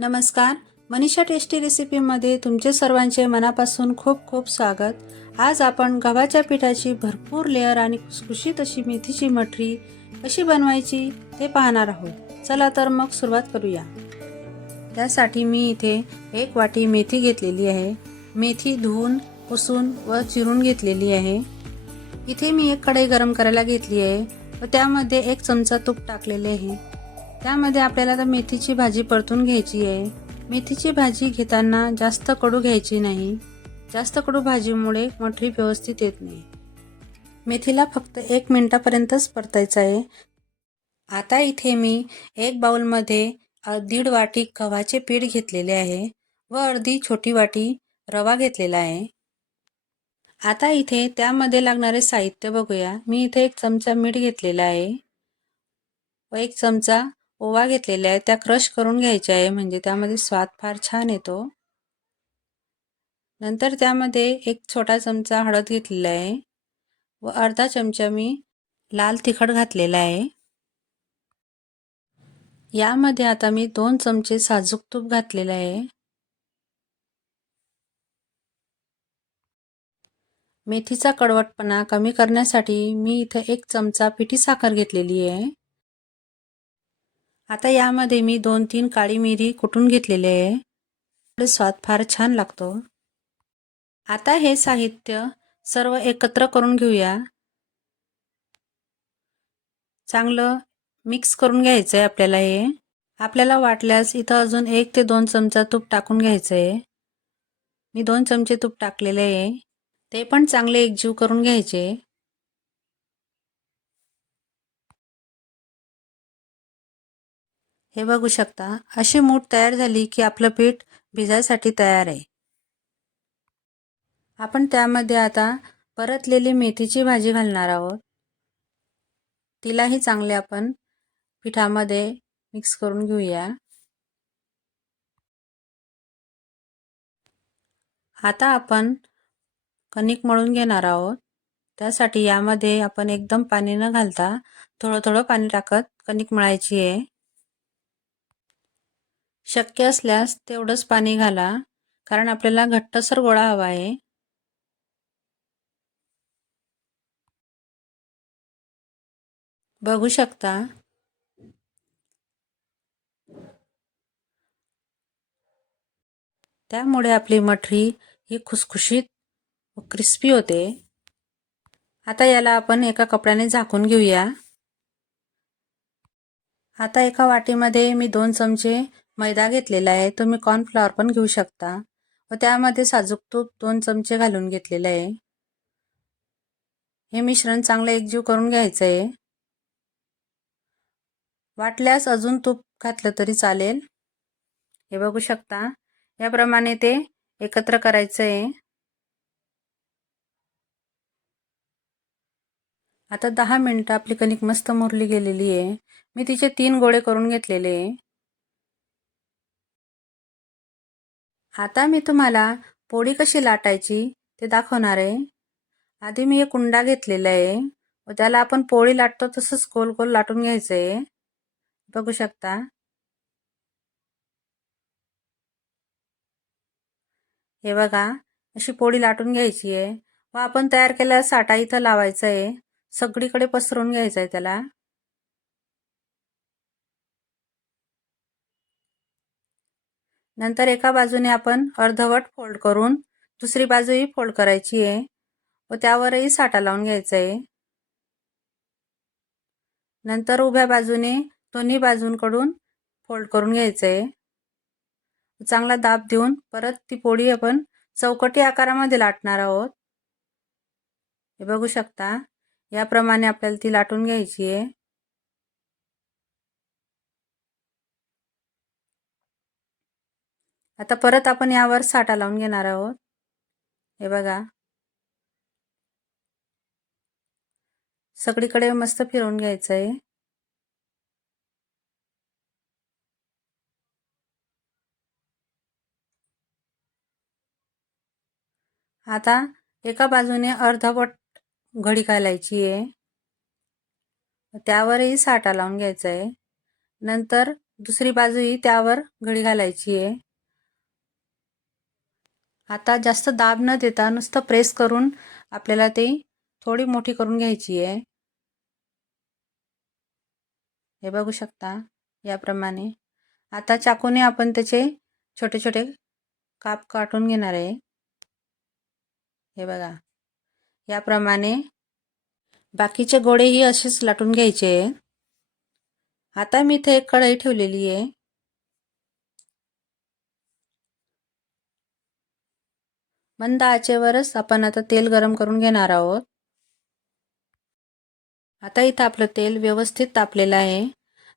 नमस्कार. मनीषा टेस्टी रेसिपीमध्ये तुमचे सर्वांचे मनापासून खूप खूप स्वागत. आज आपण गव्हाच्या पिठाची भरपूर लेअर आणि खुसखुशीत अशी मेथीची मठरी कशी बनवायची ते पाहणार आहोत. चला तर मग सुरुवात करूया. त्यासाठी मी इथे एक वाटी मेथी घेतलेली आहे. मेथी धुवून पुसून व चिरून घेतलेली आहे. इथे मी एक कढई गरम करायला घेतली आहे व त्यामध्ये एक चमचा तूप टाकलेले आहे. त्यामध्ये आपल्याला तर मेथीची भाजी परतून घ्यायची आहे. मेथीची भाजी घेताना जास्त कडू घ्यायची नाही. जास्त कडू भाजीमुळे मठरी व्यवस्थित येत नाही. मेथीला फक्त एक मिनटापर्यंतच परतायचं आहे. आता इथे मी एक बाउलमध्ये दीड वाटी गव्हाचे पीठ घेतलेले आहे व अर्धी छोटी वाटी रवा घेतलेला आहे. आता इथे त्यामध्ये लागणारे साहित्य बघूया. मी इथे एक चमचा मीठ घेतलेला आहे व एक चमचा ओवा घेतलेला आहे त्या क्रश करून घ्यायच्या आहे म्हणजे त्यामध्ये स्वाद फार छान येतो. नंतर त्यामध्ये एक छोटा चमचा हळद घेतलेला आहे व अर्धा चमचा मी लाल तिखट घातलेला आहे. यामध्ये आता मी दोन चमचे साजूक तूप घातलेलं आहे. मेथीचा कडवटपणा कमी करण्यासाठी मी इथं एक चमचा पिठी साखर घेतलेली आहे. आता यामध्ये मी दोन तीन काळी मिरी कुटून घेतलेली आहे. स्वाद फार छान लागतो. आता हे साहित्य सर्व एकत्र करून घेऊया. चांगलं मिक्स करून घ्यायचं आहे आपल्याला हे. आपल्याला वाटल्यास इथं अजून एक ते दोन चमचा तूप टाकून घ्यायचं आहे मी दोन चमचे तूप टाकलेले आहे. ते पण चांगले एकजीव करून घ्यायचे. हे बघू शकता. अशी मूठ तयार झाली की आपलं पीठ भिजायसाठी तयार आहे. आपण त्यामध्ये आता परतलेली मेथीची भाजी घालणार आहोत. तिलाही चांगले आपण पिठामध्ये मिक्स करून घेऊया. आता आपण कणिक मळून घेणार आहोत. त्यासाठी यामध्ये आपण एकदम पाणी न घालता थोडं थोडं पाणी टाकत कणिक मळायची आहे. शक्य असल्यास तेवढंच पाणी घाला कारण आपल्याला घट्टसर गोळा हवा आहे. बघू शकता. त्यामुळे आपली मठरी ही खुसखुशीत व क्रिस्पी होते. आता याला आपण एका कपड्याने झाकून घेऊया. आता एका वाटीमध्ये मी दोन चमचे मैदा घेतलेला आहे. तुम्ही कॉर्नफ्लॉवर पण घेऊ शकता. व त्यामध्ये साजूक तूप दोन चमचे घालून घेतलेलं आहे. हे मिश्रण चांगलं एकजीव करून घ्यायचं आहे. वाटल्यास अजून तूप घातलं तरी चालेल. हे बघू शकता. याप्रमाणे ते एकत्र करायचं आहे. आता दहा मिनटं आपली कणिक मस्त मुरली गेलेली आहे. मी तिचे तीन गोळे करून घेतलेले आहे. आता मी तुम्हाला पोळी कशी लाटायची ते दाखवणार आहे. आधी मी एक कुंडा घेतलेला आहे व त्याला आपण पोळी लाटतो तसंच गोल गोल लाटून घ्यायचं आहे. बघू शकता. हे बघा अशी पोळी लाटून घ्यायची आहे व आपण तयार केलेला साठा इथं लावायचा आहे. सगळीकडे पसरून घ्यायचं आहे त्याला. नंतर एका बाजूने आपण अर्धवट फोल्ड करून दुसरी बाजूही फोल्ड करायची आहे व त्यावरही साठा लावून घ्यायचा आहे. नंतर उभ्या बाजूने दोन्ही बाजूंकडून फोल्ड करून घ्यायचं आहे. चांगला दाब देऊन परत ती पोळी आपण चौकटी आकारामध्ये लाटणार आहोत. हे बघू शकता याप्रमाणे आपल्याला ती लाटून घ्यायची आहे. आता परत आपण यावर साठा लावून घेणार आहोत. हे बघा. सगळीकडे मस्त फिरवून घ्यायचं आहे आता एका बाजूने अर्धवट घडी घालायची आहे. त्यावरही साठा लावून घ्यायचा आहे नंतर दुसरी बाजूही त्यावर घडी घालायची आहे. आता जास्त दाब न देता नुसतं प्रेस करून आपल्याला ते थोडी मोठी करून घ्यायची आहे. हे बघू शकता याप्रमाणे. आता चाकूने आपण त्याचे छोटे छोटे काप काटून घेणार आहे. हे बघा. याप्रमाणे बाकीचे गोळेही असेच लाटून घ्यायचे. आता मी इथे एक कढई ठेवलेली आहे. मंद आचेवरच आपण आता तेल गरम करून घेणार आहोत. आता इथं आपलं तेल व्यवस्थित तापलेलं आहे.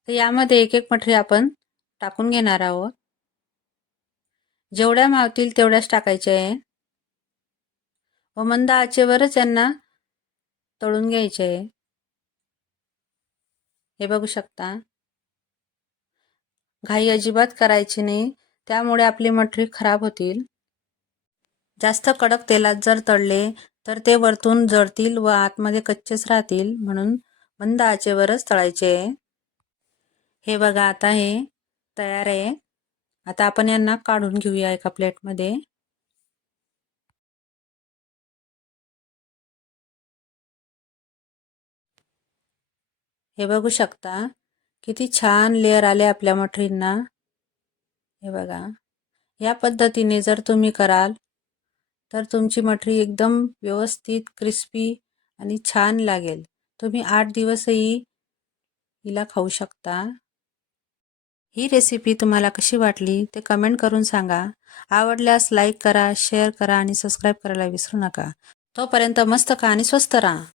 तर यामध्ये एक एक मठरी आपण टाकून घेणार आहोत. जेवढ्या मावतील तेवढ्याच टाकायच्या आहे. व मंद आचेवरच यांना तळून घ्यायचे आहे. हे बघू शकता. घाई अजिबात करायची नाही. त्यामुळे आपली मठरी खराब होतील. जास्त कडक तेलात जर तळले तर ते वरतून जळतील व आतमध्ये कच्चेच राहतील म्हणून मंद आचेवरच तळायचे. हे बघा आता हे तयार आहे. आता आपण यांना काढून घेऊया एका प्लेटमध्ये. हे बघू शकता किती छान लेअर आले आपल्या मठरींना. हे बघा या पद्धतीने जर तुम्ही कराल तर तुमची मठरी एकदम व्यवस्थित क्रिस्पी आणि छान लागेल. तुम्ही आठ दिवसही हिला खाऊ शकता. ही रेसिपी तुम्हाला कशी वाटली ते कमेंट करून सांगा. आवडल्यास लाईक करा शेअर करा आणि सबस्क्राईब करायला विसरू नका. तोपर्यंत मस्त खा आणि स्वस्त राहा.